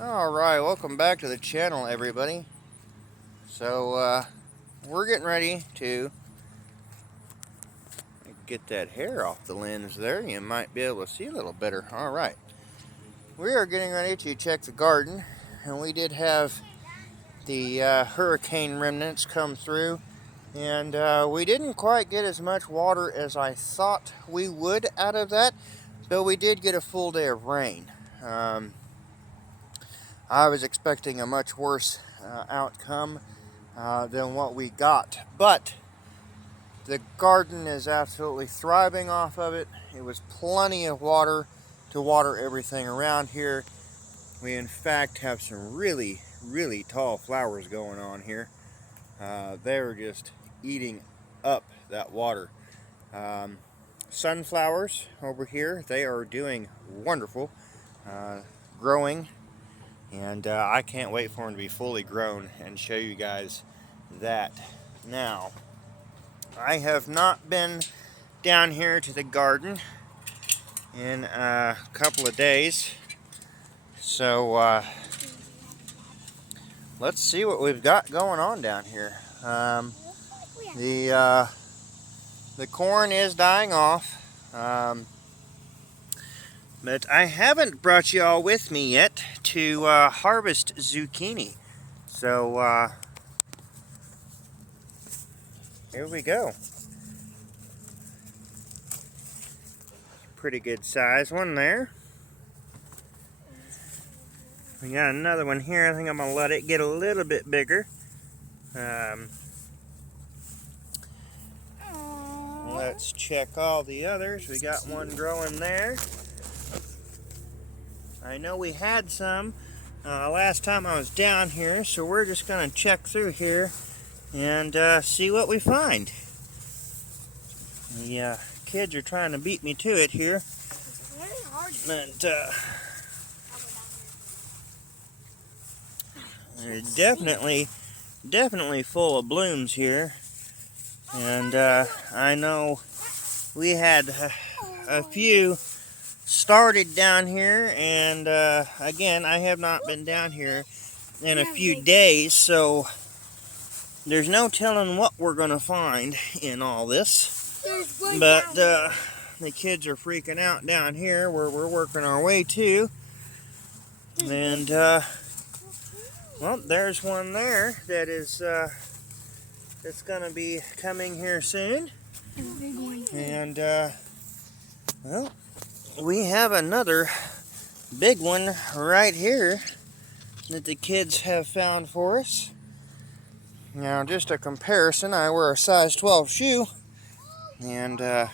Alright, welcome back to the channel, everybody. So, we're getting ready to get that hair off the lens there. You might be able to see a little better. Alright. We are getting ready to check the garden, and we did have the hurricane remnants come through, and we didn't quite get as much water as I thought we would out of that, but we did get a full day of rain. I was expecting a much worse outcome than what we got, but the garden is absolutely thriving off of it. It was plenty of water to water everything around here. We in fact have some really tall flowers going on here. They're just eating up that water. Sunflowers over here, they are doing wonderful, growing. And I can't wait for them to be fully grown and show you guys that. Now, I have not been down here to the garden in a couple of days. So, let's see what we've got going on down here. The corn is dying off. But I haven't brought you all with me yet to harvest zucchini. So, here we go. Pretty good size one there. We got another one here. I think I'm going to let it get a little bit bigger. Let's check all the others. We got one growing there. I know we had some last time I was down here, so we're just going to check through here and see what we find. The kids are trying to beat me to it here. But they're definitely full of blooms here. And I know we had a few started down here, and again, I have not been down here in a few days, so there's no telling what we're going to find in all this. But the kids are freaking out down here where we're working our way to. And well, there's one there that is that's going to be coming here soon. And well, we have another big one right here that the kids have found for us. Now, just a comparison, I wear a size 12 shoe, and that's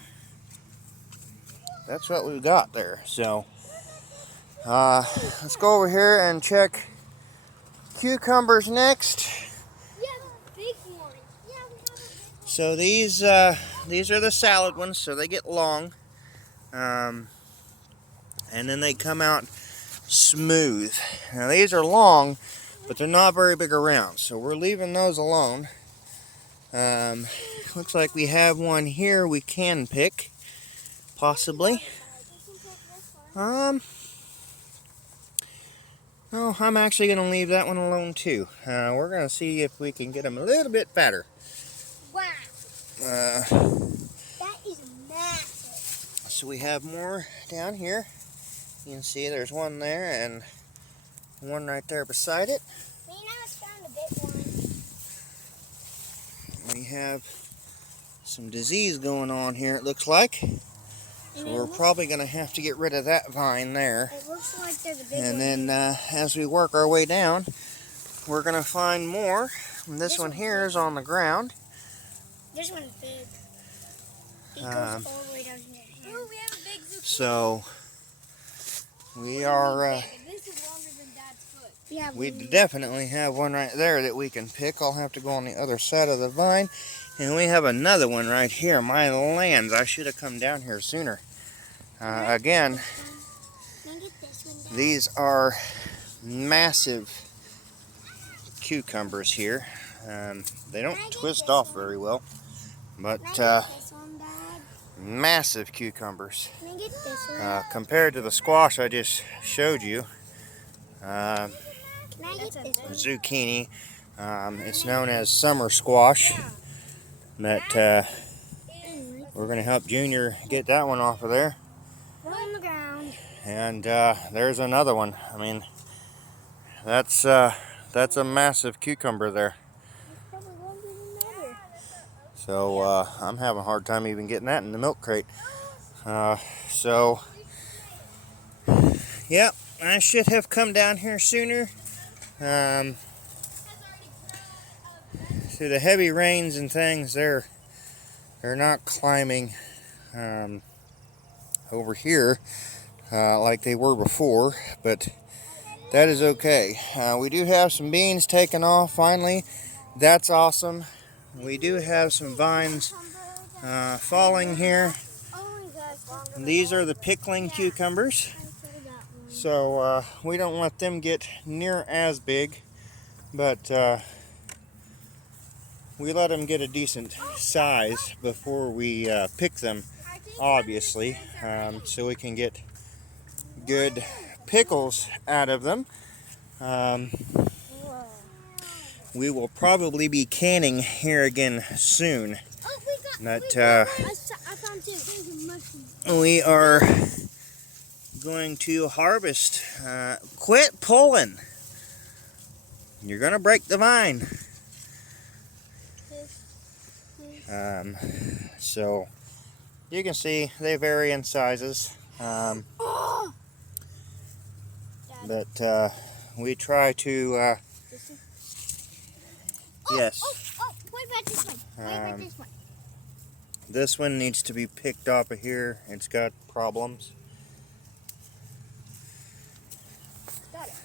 what we've got there. So, let's go over here and check cucumbers next. So these are the salad ones, so they get long. And then they come out smooth. Now these are long, but they're not very big around, so we're leaving those alone. Looks like we have one here we can pick, possibly. No, I'm actually going to leave that one alone too. We're going to see if we can get them a little bit fatter. Wow. That is massive. So we have more down here. You can see there's one there and one right there beside it. You know, it's found a big one. We have some disease going on here, it looks like. So we're probably going to have to get rid of that vine there. It looks like there's a big one. And then as we work our way down, we're going to find more. And this one here is on the ground. This one's big. It goes all the way down here. Oh, we have a big zucchini. So we are, This is longer than Dad's foot. Yeah, we definitely have one right there that we can pick. I'll have to go on the other side of the vine. And we have another one right here. My lands, I should have come down here sooner. Again, these are massive cucumbers here. They don't twist off very well, but massive cucumbers. Compared to the squash I just showed you, uh, Can I get this one? zucchini. It's known as summer squash. But we're going to help Junior get that one off of there. On the ground. And there's another one. I mean, that's a massive cucumber there. Probably won't even matter. So I'm having a hard time even getting that in the milk crate. So, yep, I should have come down here sooner. Through the heavy rains and things, they're not climbing over here like they were before, but that is okay. We do have some beans taken off finally. That's awesome. We do have some vines falling here. These are the pickling cucumbers, so we don't let them get near as big, but we let them get a decent size before we pick them, obviously, so we can get good pickles out of them. We will probably be canning here again soon. But we are going to harvest. Quit pulling. You're going to break the vine. So you can see they vary in sizes. But we try to yes. What about this one? What about this one? This one needs to be picked off of here. It's got problems.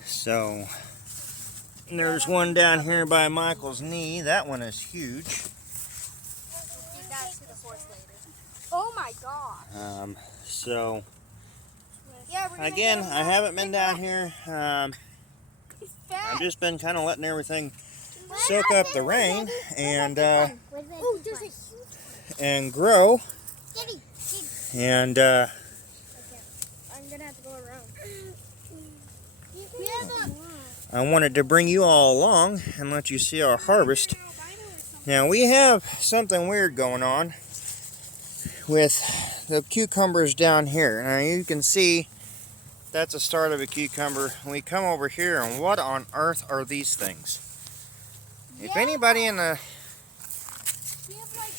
So there's one down here by Michael's knee. That one is huge. Oh my god. So again, I haven't been down here. I've just been kind of letting everything soak up the rain and grow. And I'm gonna have to go around. I wanted to bring you all along and let you see our harvest. Now we have something weird going on with the cucumbers down here. Now you can see that's the start of a cucumber. We come over here and what on earth are these things? If anybody in the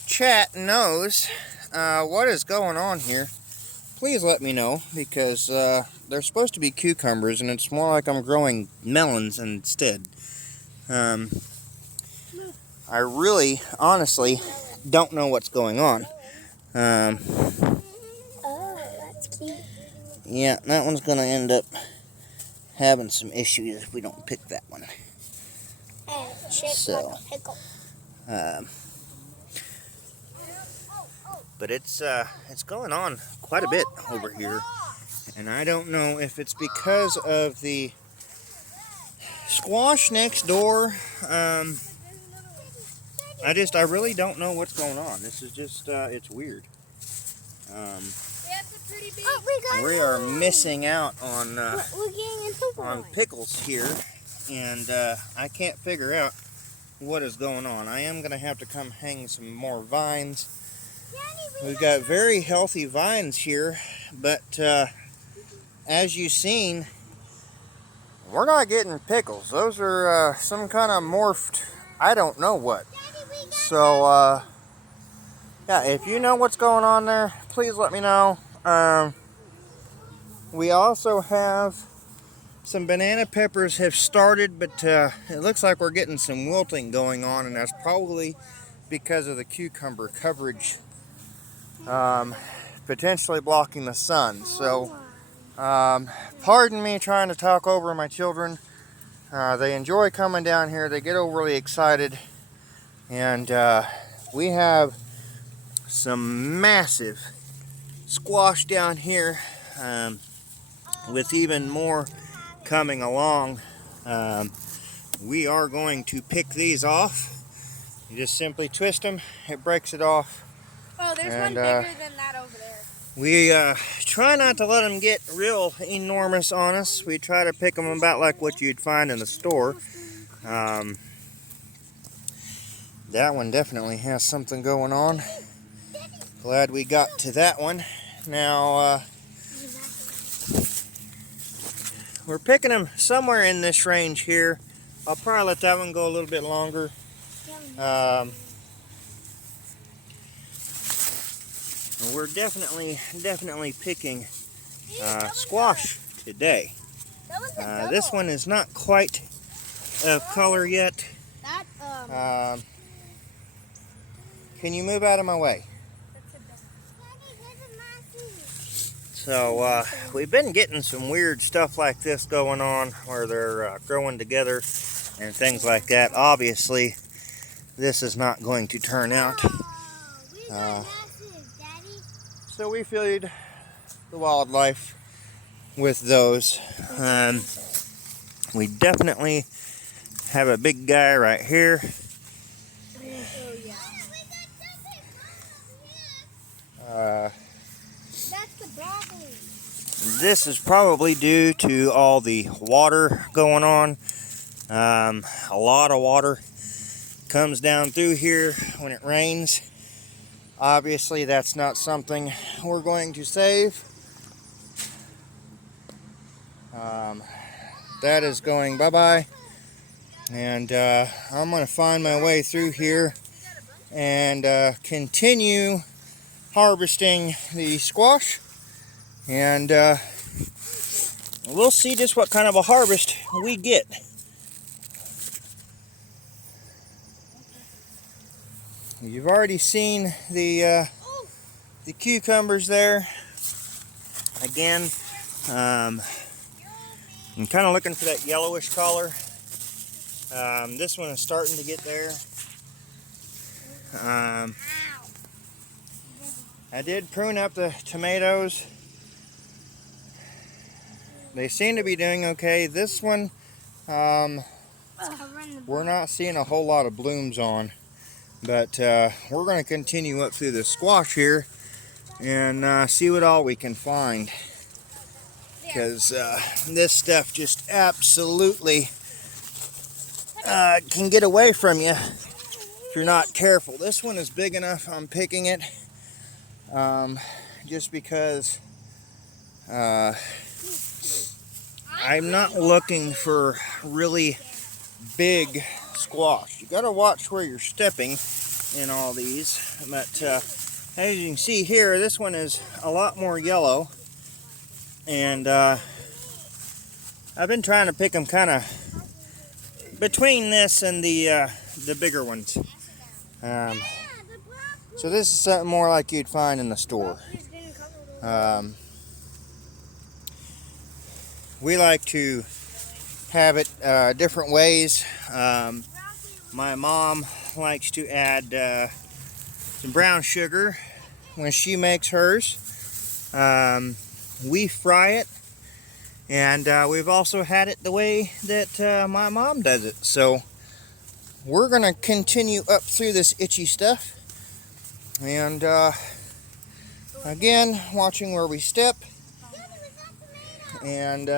chat knows what is going on here, please let me know, because they're supposed to be cucumbers and it's more like I'm growing melons instead. I really, honestly, don't know what's going on. Oh, that's cute. Yeah, that one's going to end up having some issues if we don't pick that one. So, but it's going on quite a bit over here, and I don't know if it's because of the squash next door. I really don't know what's going on. This is just it's weird. We are missing out on pickles here, and I can't figure out what is going on. I am going to have to come hang some more vines. We've got very healthy vines here, but as you've seen, we're not getting pickles. Those are some kind of morphed, I don't know what. So, yeah, if you know what's going on there, please let me know. We also have some banana peppers have started, but it looks like we're getting some wilting going on, and that's probably because of the cucumber coverage potentially blocking the sun. So, pardon me trying to talk over my children. They enjoy coming down here. They get overly excited, and we have some massive squash down here, with even more coming along. We are going to pick these off. You just simply twist them, it breaks it off. Oh, there's one bigger than that over there. We try not to let them get real enormous on us. We try to pick them about like what you'd find in the store. That one definitely has something going on. Glad we got to that one. Now, we're picking them somewhere in this range here. I'll probably let that one go a little bit longer. We're definitely picking squash today. This one is not quite of color yet. Can you move out of my way? So we've been getting some weird stuff like this going on where they're growing together and things like that. Obviously, this is not going to turn out. So we feed the wildlife with those. We definitely have a big guy right here. This is probably due to all the water going on. A lot of water comes down through here when it rains. Obviously, that's not something we're going to save. That is going bye-bye. And I'm going to find my way through here and continue harvesting the squash. And we'll see just what kind of a harvest we get. You've already seen the cucumbers there. Again, I'm kind of looking for that yellowish color. This one is starting to get there. I did prune up the tomatoes. They seem to be doing okay. This one, we're not seeing a whole lot of blooms on. But we're going to continue up through the squash here and see what all we can find. Because this stuff just absolutely can get away from you if you're not careful. This one is big enough. I'm picking it just because I'm not looking for really big squash. You got to watch where you're stepping in all these. But as you can see here, this one is a lot more yellow. And I've been trying to pick them kind of between this and the bigger ones. So this is something more like you'd find in the store. We like to have it different ways. My mom likes to add some brown sugar when she makes hers. We fry it, and we've also had it the way that my mom does it. So we're going to continue up through this itchy stuff, and again, watching where we step. And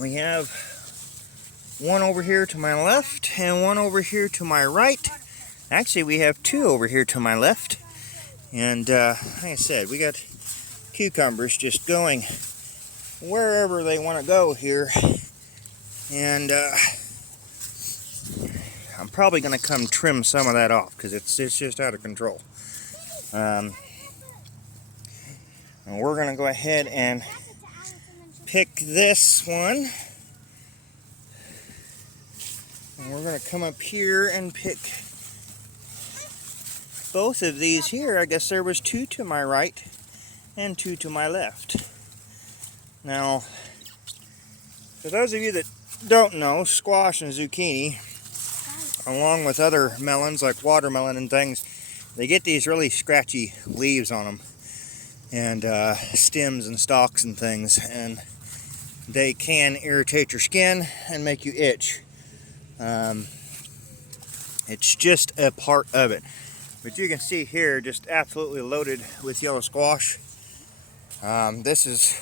we have one over here to my left and one over here to my right. Actually, we have two over here to my left. And like I said, we got cucumbers just going wherever they want to go here. And I'm probably going to come trim some of that off because it's just out of control. And we're going to go ahead and pick this one. And we're going to come up here and pick both of these here. I guess there was two to my right and two to my left. Now, for those of you that don't know, squash and zucchini, along with other melons like watermelon and things, they get these really scratchy leaves on them. And stems and stalks and things, and they can irritate your skin and make you itch. It's just a part of it. But you can see here, just absolutely loaded with yellow squash. This is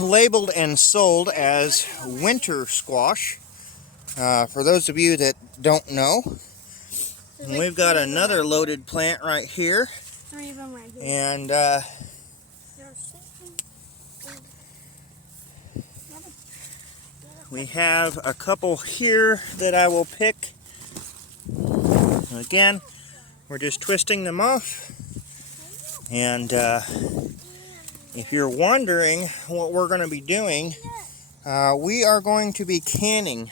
labeled and sold as winter squash. For those of you that don't know, we've got another loaded plant right here. And we have a couple here that I will pick. Again, we're just twisting them off. And if you're wondering what we're going to be doing, we are going to be canning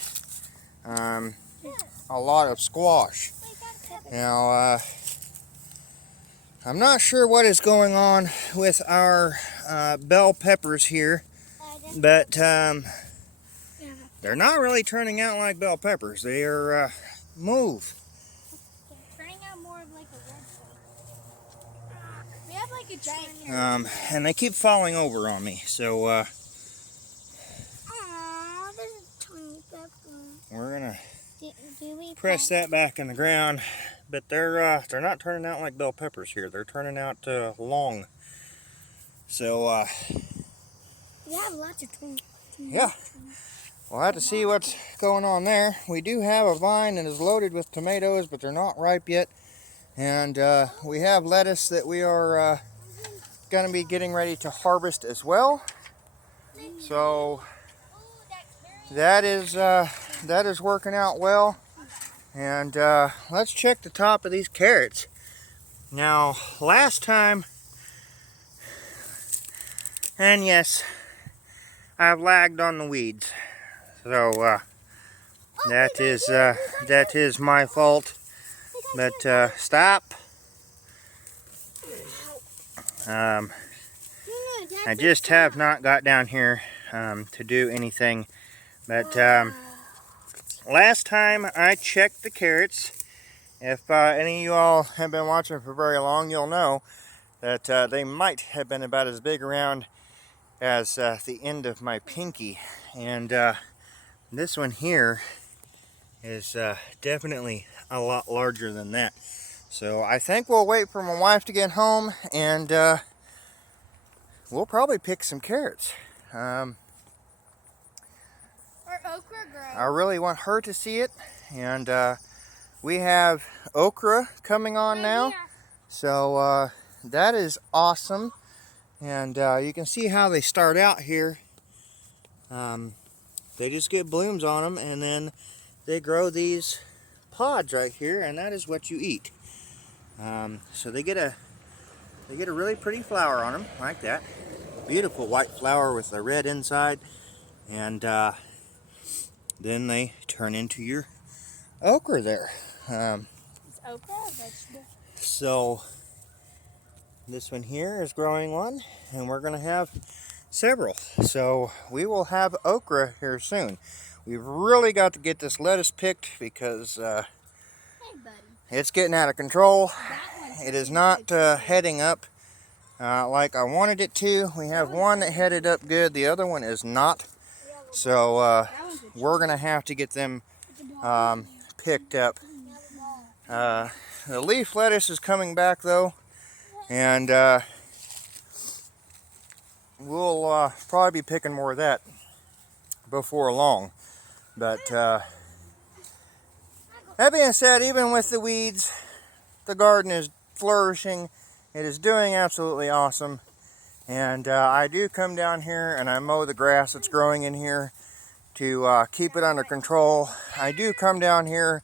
a lot of squash. Now, I'm not sure what is going on with our bell peppers here, but they're not really turning out like bell peppers. They are mauve. Turning out more of like a red one. We have like a giant. And they keep falling over on me, so Aww, there's a tiny pepper. we're gonna Do we press that back in the ground. But they're not turning out like bell peppers here. They're turning out long. So we have lots of twins. yeah, we'll have to see what's going on there. We do have a vine that is loaded with tomatoes, but they're not ripe yet. And we have lettuce that we are going to be getting ready to harvest as well. So that is working out well. And let's check the top of these carrots. Now, last time, and yes, I've lagged on the weeds. So that is my fault. But stop. I just have not got down here to do anything. But last time I checked the carrots, if any of you all have been watching for very long, you'll know that they might have been about as big around as the end of my pinky. And this one here is definitely a lot larger than that. So I think we'll wait for my wife to get home, and we'll probably pick some carrots. Or okra grow. I really want her to see it, and we have okra coming on now, so that is awesome. And you can see how they start out here. They just get blooms on them, and then they grow these pods right here, and that is what you eat. So they get a really pretty flower on them like that. Beautiful white flower with a red inside, and then they turn into your okra there. Is okra a vegetable? So this one here is growing one, and we're going to have several. So we will have okra here soon. We've really got to get this lettuce picked because Hey, buddy. it's getting out of control. It is not heading up like I wanted it to. We have one that headed up good, the other one is not. So we're going to have to get them picked up. The leaf lettuce is coming back though, and we'll probably be picking more of that before long. But that being said, even with the weeds, the garden is flourishing. It is doing absolutely awesome. And I do come down here and I mow the grass that's growing in here to keep it under control. I do come down here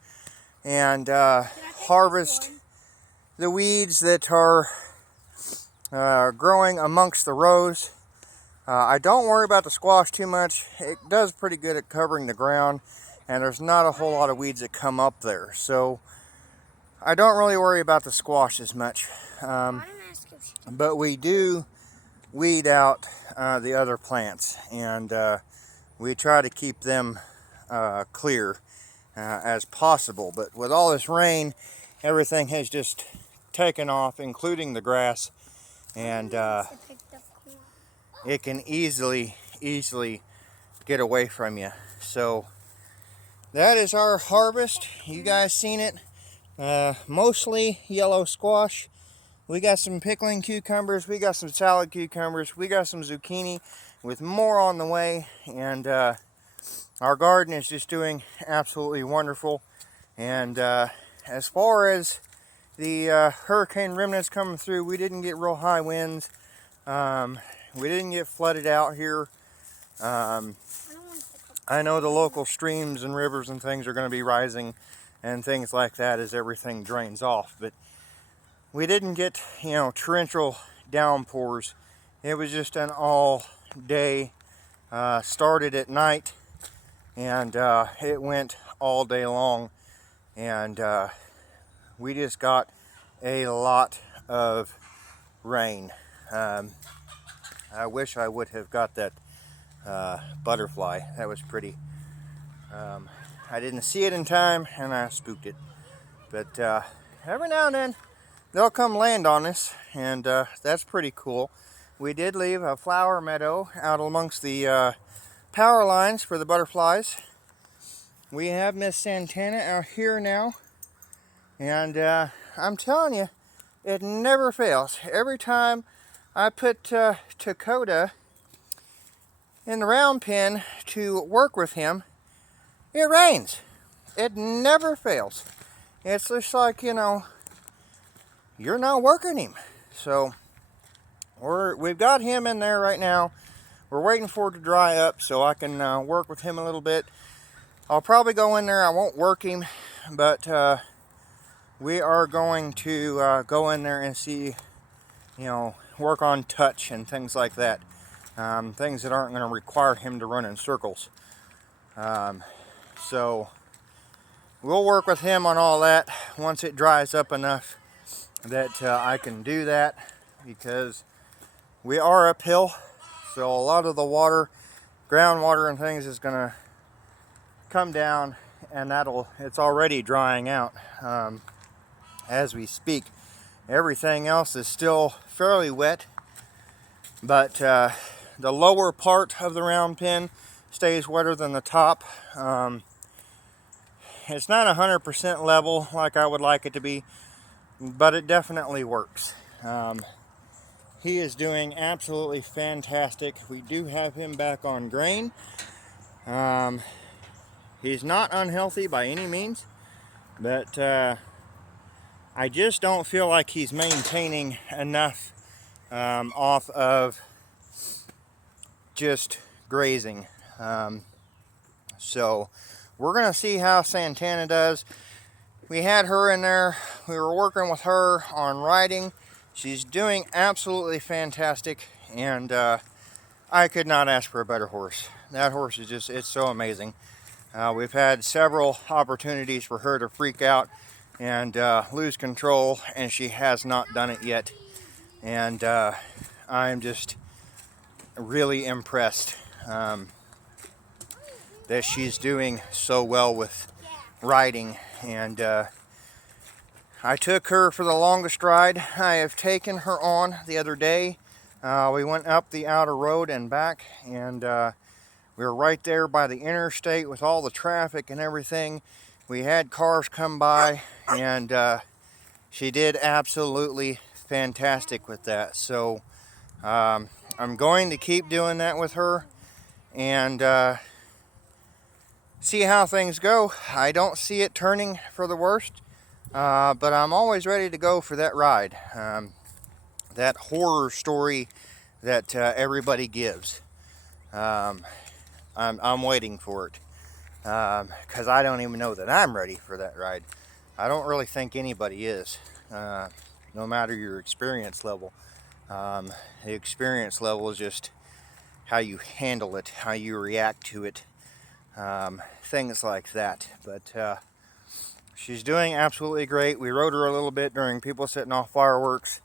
and harvest the weeds that are growing amongst the rows. I don't worry about the squash too much. It does pretty good at covering the ground, and there's not a whole lot of weeds that come up there. So I don't really worry about the squash as much. But we do weed out the other plants, and we try to keep them clear as possible. But with all this rain, everything has just taken off, including the grass, and it can easily get away from you. So that is our harvest. You guys seen it. Mostly yellow squash. We got some pickling cucumbers, we got some salad cucumbers, we got some zucchini with more on the way, and our garden is just doing absolutely wonderful. And as far as the hurricane remnants coming through, we didn't get real high winds. We didn't get flooded out here. I know the local streams and rivers and things are going to be rising and things like that as everything drains off, but we didn't get, torrential downpours. It was just an all day, started at night, and it went all day long, and we just got a lot of rain. I wish I would have got that butterfly. That was pretty. I didn't see it in time, and I spooked it. But every now and then, they'll come land on us, and that's pretty cool. We did leave a flower meadow out amongst the power lines for the butterflies. We have Miss Santana out here now, and I'm telling you, it never fails. Every time I put Dakota in the round pen to work with him, it rains. It never fails. It's just like, you're not working him. So we've got him in there right now. We're waiting for it to dry up so I can work with him a little bit. I'll probably go in there. I won't work him, but we are going to go in there and see, work on touch and things like that. Things that aren't going to require him to run in circles. So we'll work with him on all that once it dries up enough that I can do that, because we are uphill, so a lot of the water, groundwater and things, is going to come down, and it's already drying out as we speak. Everything else is still fairly wet, but the lower part of the round pen stays wetter than the top. It's not 100% level like I would like it to be, but it definitely works. He is doing absolutely fantastic. We do have him back on grain. He's not unhealthy by any means, but I just don't feel like he's maintaining enough off of just grazing. So we're going to see how Santana does. We had her in there. We were working with her on riding. She's doing absolutely fantastic, and I could not ask for a better horse. That horse is it's so amazing. We've had several opportunities for her to freak out and lose control, and she has not done it yet. And I'm just really impressed that she's doing so well with riding. And I took her for the longest ride I have taken her on the other day. We went up the outer road and back, and we were right there by the interstate with all the traffic and everything. We had cars come by, and she did absolutely fantastic with that. So I'm going to keep doing that with her, and see how things go. I don't see it turning for the worst, but I'm always ready to go for that ride. That horror story that everybody gives. I'm waiting for it, because I don't even know that I'm ready for that ride. I don't really think anybody is, no matter your experience level. The experience level is just how you handle it, how you react to it, things like that. But she's doing absolutely great. We rode her a little bit during people setting off fireworks.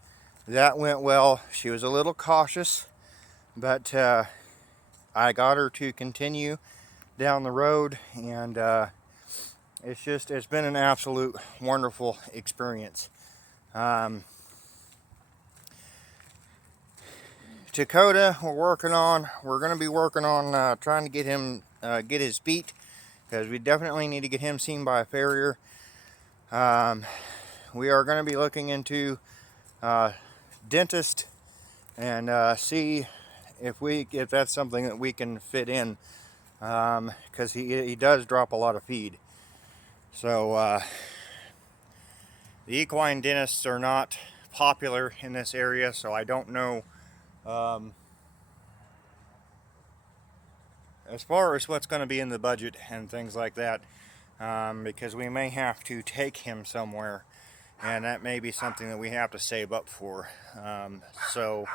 That went well. She was a little cautious, but I got her to continue down the road, and it's been an absolute wonderful experience. Dakota, we're going to be working on trying to get him, get his feet, because we definitely need to get him seen by a farrier. We are going to be looking into dentist and see if that's something that we can fit in, because he does drop a lot of feed. So the equine dentists are not popular in this area, so I don't know as far as what's going to be in the budget and things like that, because we may have to take him somewhere, and that may be something that we have to save up for. So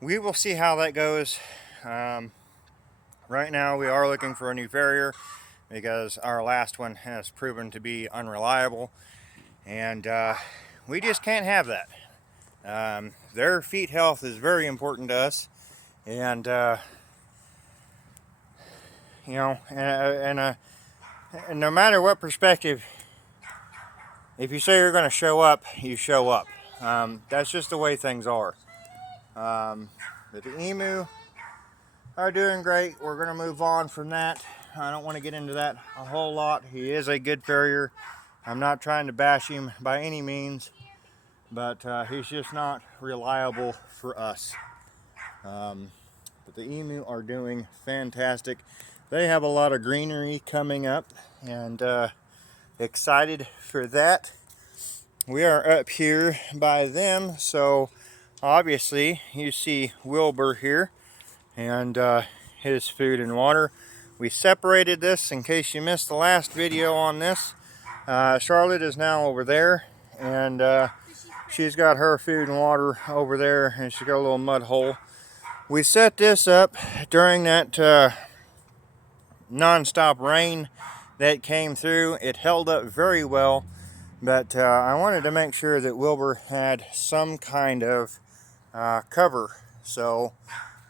we will see how that goes. Right now we are looking for a new farrier because our last one has proven to be unreliable, and we just can't have that. Their feet health is very important to us, and you know, and no matter what perspective, if you say you're going to show up, you show up. That's just the way things are. But the emu are doing great. We're going to move on from that. I don't want to get into that a whole lot. He is a good farrier. I'm not trying to bash him by any means, but he's just not reliable for us. But the emu are doing fantastic. They have a lot of greenery coming up, and excited for that. We are up here by them, so obviously you see Wilbur here and his food and water. We separated this in case you missed the last video on this. Charlotte is now over there, and she's got her food and water over there, and she's got a little mud hole. We set this up during that non-stop rain that came through. It held up very well, but I wanted to make sure that Wilbur had some kind of cover, so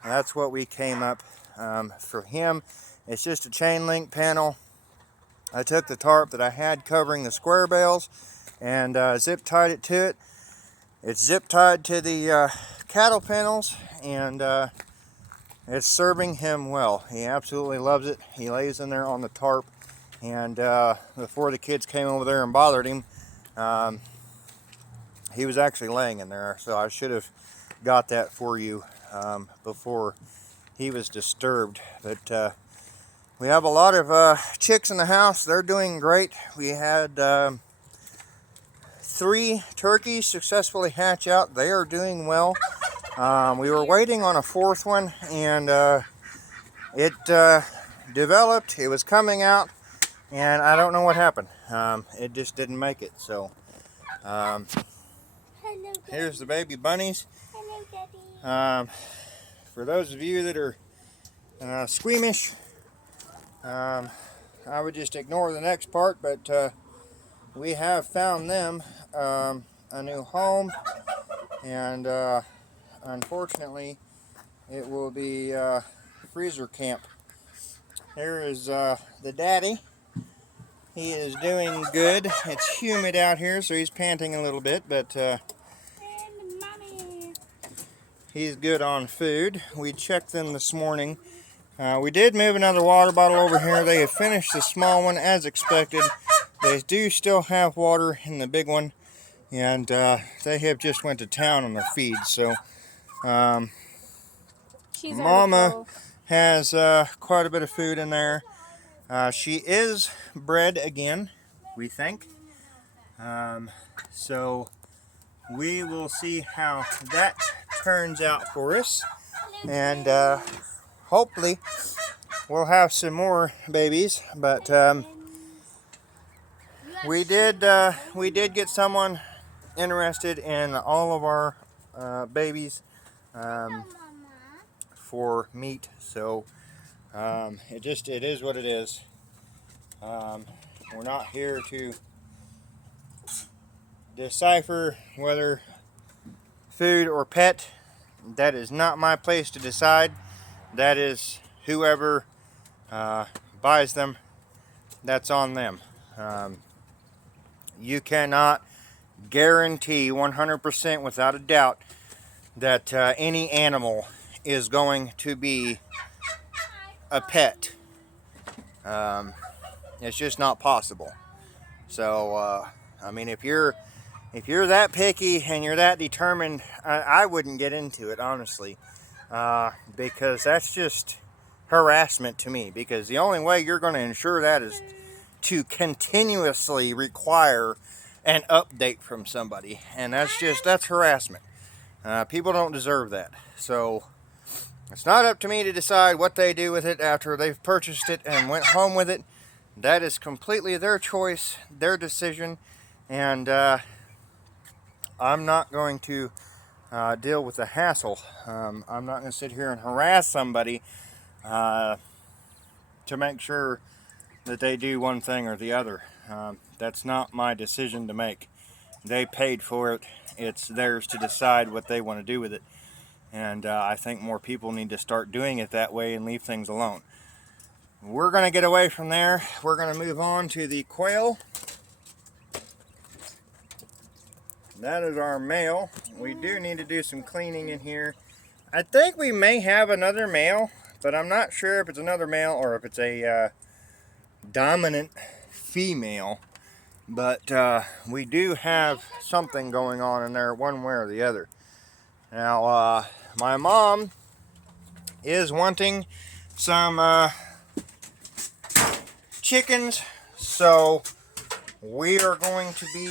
that's what we came up for him. It's just a chain link panel. I took the tarp that I had covering the square bales and zip tied it to it. It's zip tied to the cattle panels, and it's serving him well. He absolutely loves it. He lays in there on the tarp, and before the kids came over there and bothered him, he was actually laying in there, so I should have got that for you before he was disturbed. But we have a lot of chicks in the house. They're doing great. We had 3 turkeys successfully hatch out. They are doing well. We were waiting on a 4th one, and it developed. It was coming out, and I don't know what happened. It just didn't make it. So here's the baby bunnies. Hello, Daddy. For those of you that are squeamish, I would just ignore the next part, but we have found them a new home, and unfortunately it will be freezer camp. Here is the daddy. He is doing good. It's humid out here, so he's panting a little bit, but he's good on food. We checked them this morning. We did move another water bottle over here. They have finished the small one as expected. They do still have water in the big one, and they have just went to town on their feed. So Mama has quite a bit of food in there. She is bred again, we think. So we will see how that turns out for us, and hopefully we'll have some more babies. But we did get someone interested in all of our babies for meat, so it is what it is. We're not here to decipher whether food or pet. That is not my place to decide. That is whoever buys them, that's on them. You cannot guarantee 100% without a doubt that any animal is going to be a pet. It's just not possible. So I mean, if you're that picky and you're that determined, I wouldn't get into it, honestly, because that's just harassment to me. Because the only way you're going to ensure that is to continuously require an update from somebody, and that's harassment. People don't deserve that. So it's not up to me to decide what they do with it after they've purchased it and went home with it. That is completely their choice, their decision, and I'm not going to deal with the hassle. I'm not going to sit here and harass somebody to make sure that they do one thing or the other. That's not my decision to make. They paid for it. It's theirs to decide what they want to do with it. And I think more people need to start doing it that way and leave things alone. We're going to get away from there. We're going to move on to the quail. That is our male. We do need to do some cleaning in here. I think we may have another male, but I'm not sure if it's another male or if it's a dominant female. But we do have something going on in there one way or the other. Now, my mom is wanting some chickens, so we are going to be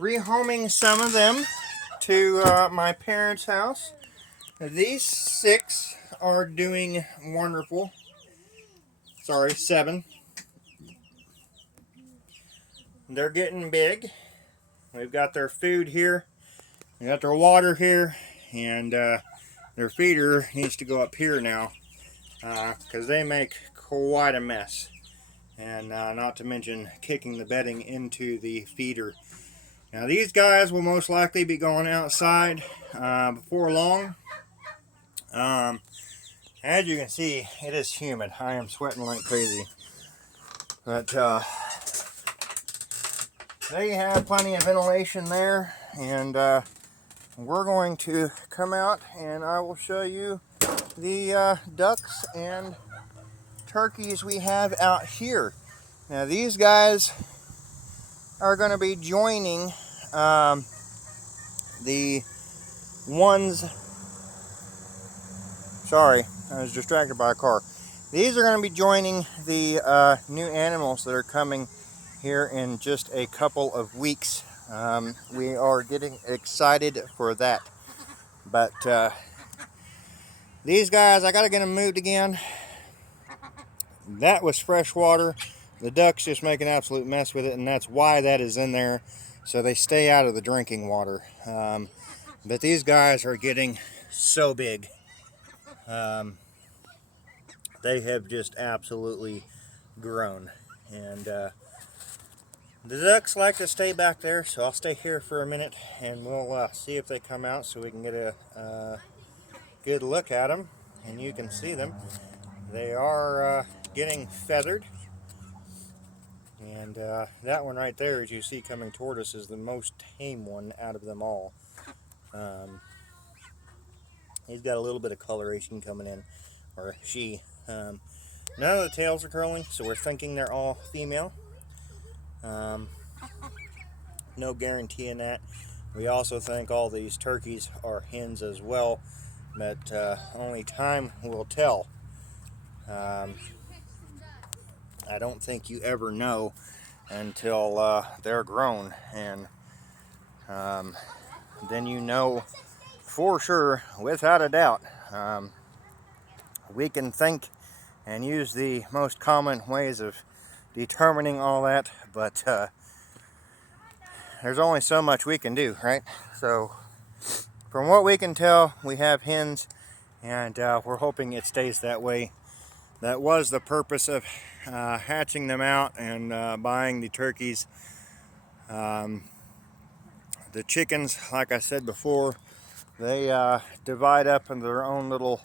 rehoming some of them to my parents' house. These 6 are doing wonderful. Sorry, 7. They're getting big. We've got their food here. We got their water here, and their feeder needs to go up here now because they make quite a mess. And not to mention kicking the bedding into the feeder. Now these guys will most likely be going outside before long. As you can see, it is humid. I am sweating like crazy. But they have plenty of ventilation there, and we're going to come out and I will show you the ducks and turkeys we have out here. Now these guys are going to be joining the ones. Sorry, I was distracted by a car. These are going to be joining the new animals that are coming here in just a couple of weeks. We are getting excited for that. But these guys, I got to get them moved again. That was fresh water. The ducks just make an absolute mess with it, and that's why that is in there, so they stay out of the drinking water. But these guys are getting so big. They have just absolutely grown. And the ducks like to stay back there, so I'll stay here for a minute and we'll see if they come out so we can get a good look at them and you can see them. They are getting feathered. And that one right there, as you see coming toward us, is the most tame one out of them all. He's got a little bit of coloration coming in, or she. None of the tails are curling, so we're thinking they're all female. No guarantee in that. We also think all these turkeys are hens as well, but only time will tell. I don't think you ever know until they're grown, and then you know for sure, without a doubt. We can think and use the most common ways of determining all that, but there's only so much we can do, right? So from what we can tell, we have hens, and we're hoping it stays that way. That was the purpose of hatching them out and buying the turkeys. The chickens, like I said before, they divide up into their own little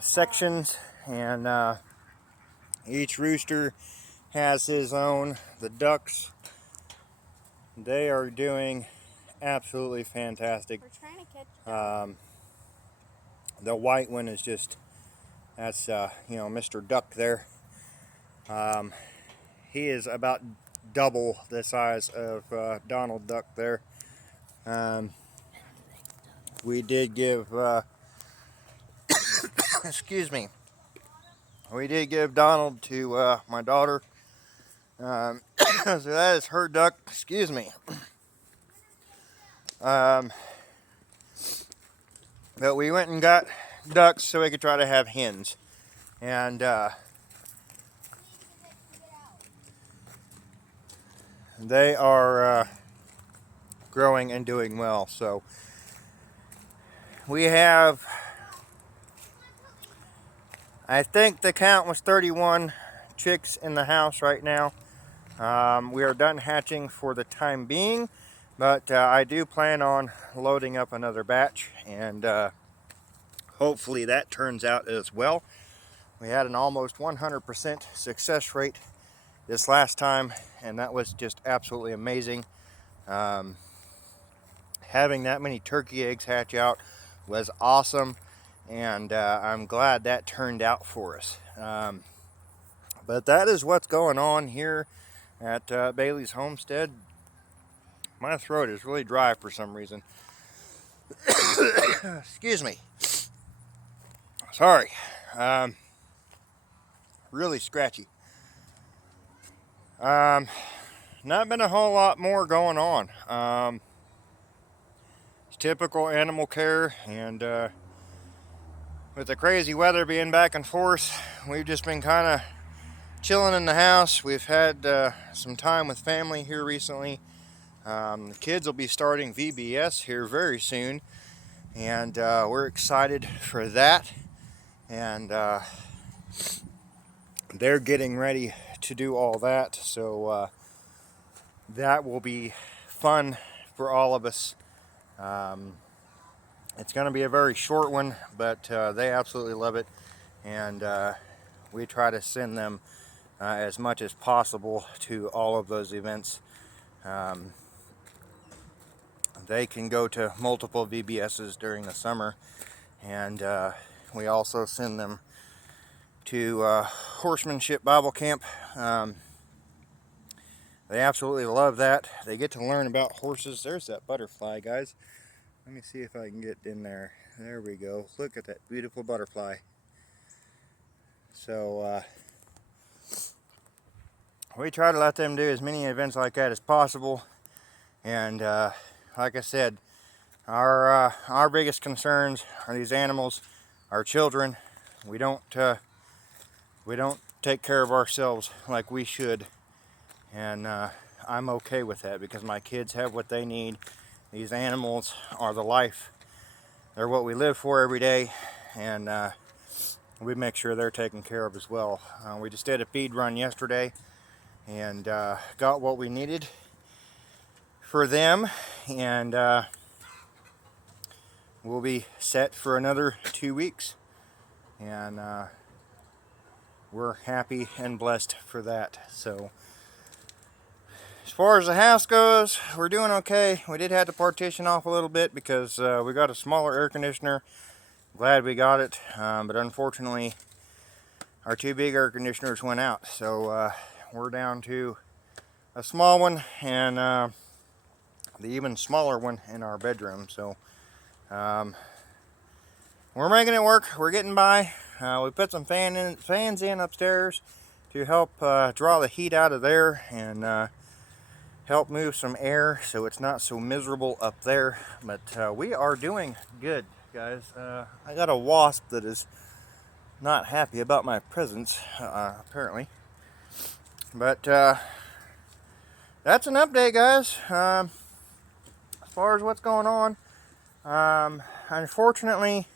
sections, and each rooster has his own. The ducks, they are doing absolutely fantastic. We're trying to catch The white one is just, that's Mr. Duck there. He is about double the size of Donald Duck there. We did give, excuse me, we did give Donald to my daughter. So that is her duck, excuse me. But we went and got ducks so we could try to have hens. And they are growing and doing well. So we have, I think the count was 31 chicks in the house right now. We are done hatching for the time being, but I do plan on loading up another batch, and hopefully that turns out as well. We had an almost 100% success rate this last time, and that was just absolutely amazing. Having that many turkey eggs hatch out was awesome, and I'm glad that turned out for us. But that is what's going on here at Bailey's homestead. My throat is really dry for some reason. Excuse me. Sorry. Really scratchy. Not been a whole lot more going on. It's typical animal care, and with the crazy weather being back and forth, we've just been kind of chilling in the house. We've had some time with family here recently. The kids will be starting VBS here very soon, and we're excited for that. And they're getting ready to do all that, so that will be fun for all of us. It's going to be a very short one, but they absolutely love it, and we try to send them as much as possible to all of those events. They can go to multiple VBSs during the summer, and we also send them to Horsemanship Bible Camp. They absolutely love that. They get to learn about horses. There's that butterfly, guys. Let me see if I can get in there. There we go. Look at that beautiful butterfly. So we try to let them do as many events like that as possible. And like I said, our biggest concerns are these animals, our children. We don't take care of ourselves like we should, and I'm okay with that because my kids have what they need. These animals are the life. They're what we live for every day, and we make sure they're taken care of as well. We just did a feed run yesterday and got what we needed for them, and we'll be set for another 2 weeks, and we're happy and blessed for that. So as far as the house goes, we're doing okay. We did have to partition off a little bit because we got a smaller air conditioner. Glad we got it, but unfortunately our two big air conditioners went out, so we're down to a small one and the even smaller one in our bedroom. So we're making it work. We're getting by. We put some fans in upstairs to help draw the heat out of there and help move some air so it's not so miserable up there. But we are doing good, guys. I got a wasp that is not happy about my presence, apparently. But that's an update, guys. As far as what's going on, unfortunately,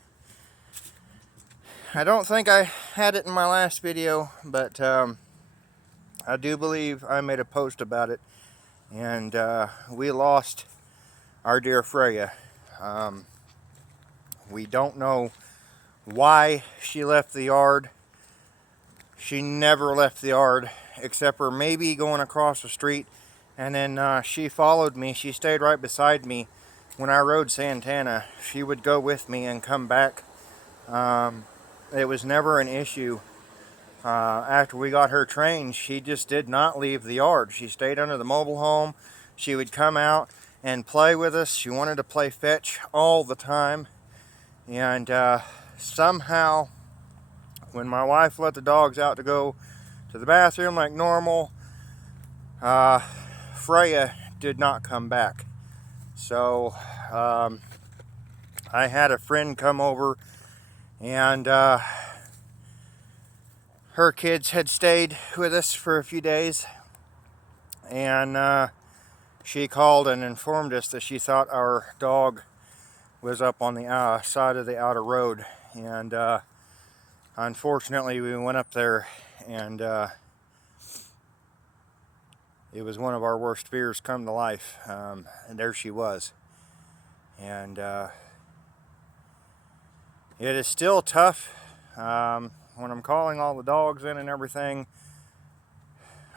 I don't think I had it in my last video, but I do believe I made a post about it, and we lost our dear Freya. We don't know why she left the yard. She never left the yard, except for maybe going across the street, and then she followed me. She stayed right beside me when I rode Santana. She would go with me and come back. It was never an issue After we got her trained, she just did not leave the yard. She stayed under the mobile home. She would come out and play with us. She wanted to play fetch all the time. And somehow, when my wife let the dogs out to go to the bathroom like normal, Freya did not come back. So I had a friend come over, and her kids had stayed with us for a few days, and she called and informed us that she thought our dog was up on the side of the outer road. And unfortunately, we went up there, and it was one of our worst fears come to life. And there she was. And it is still tough. When I'm calling all the dogs in and everything,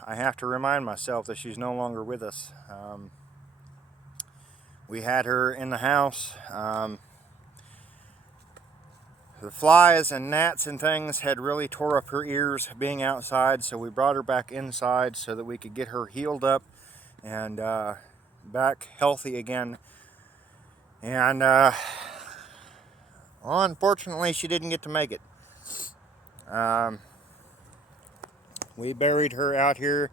I have to remind myself that she's no longer with us. We had her in the house. The flies and gnats and things had really tore up her ears being outside, so we brought her back inside so that we could get her healed up and back healthy again. And unfortunately, she didn't get to make it. We buried her out here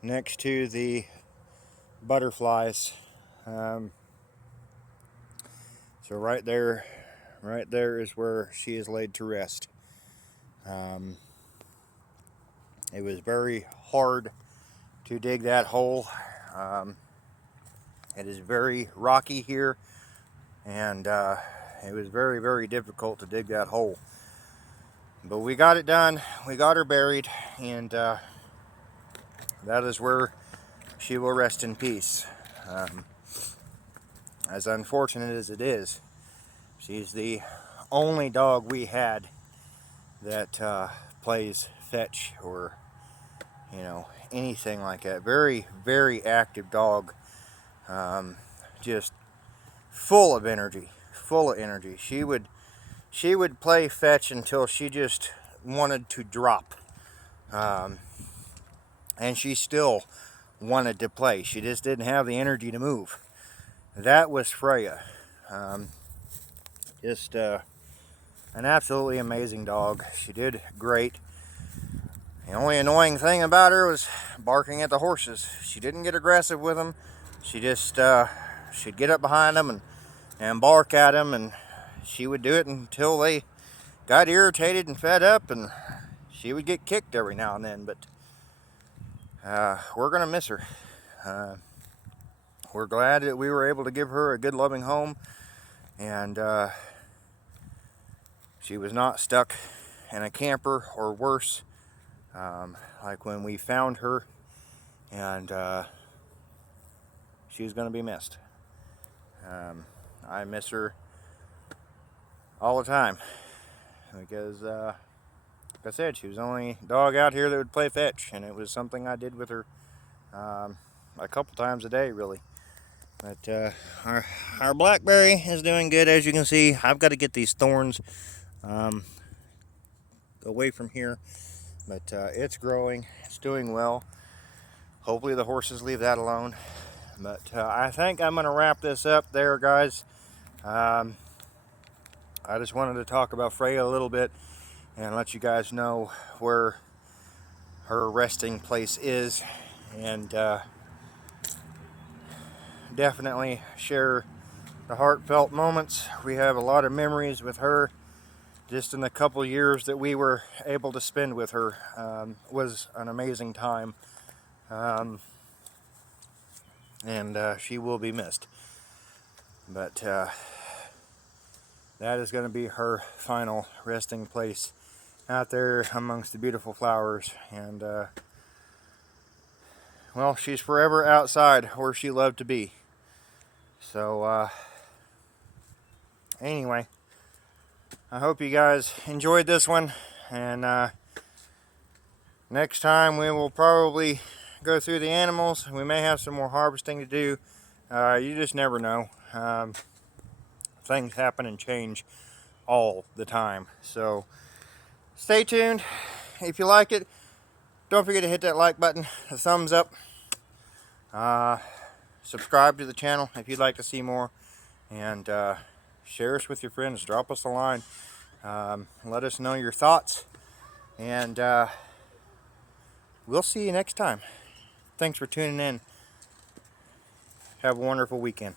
next to the butterflies. So right there is where she is laid to rest. It was very hard to dig that hole. It is very rocky here, and it was very, very difficult to dig that hole. But we got it done. We got her buried, and that is where she will rest in peace. As unfortunate as it is, she's the only dog we had that plays fetch or, anything like that. Very, very active dog. Just full of energy. She would play fetch until she just wanted to drop. And she still wanted to play. She just didn't have the energy to move. That was Freya. Just an absolutely amazing dog. She did great. The only annoying thing about her was barking at the horses. She didn't get aggressive with them. She just, she'd get up behind them and bark at them, and she would do it until they got irritated and fed up, and she would get kicked every now and then. But we're going to miss her. We're glad that we were able to give her a good, loving home, and she was not stuck in a camper or worse, like when we found her, and she's going to be missed. I miss her all the time because, like I said, she was the only dog out here that would play fetch, and it was something I did with her a couple times a day, really. But our blackberry is doing good, as you can see. I've got to get these thorns away from here, but it's growing. It's doing well. Hopefully the horses leave that alone. But I think I'm going to wrap this up there, guys. I just wanted to talk about Freya a little bit and let you guys know where her resting place is, and definitely share the heartfelt moments. We have a lot of memories with her. Just in the couple years that we were able to spend with her was an amazing time, and she will be missed. But that is going to be her final resting place out there amongst the beautiful flowers. And well, she's forever outside where she loved to be. So anyway, I hope you guys enjoyed this one, and next time we will probably go through the animals. We may have some more harvesting to do. You just never know. Things happen and change all the time. So stay tuned, if you like it, don't forget to hit that like button, a thumbs up. Subscribe to the channel if you'd like to see more. And share us with your friends. Drop us a line. Let us know your thoughts. And we'll see you next time. Thanks for tuning in. Have a wonderful weekend.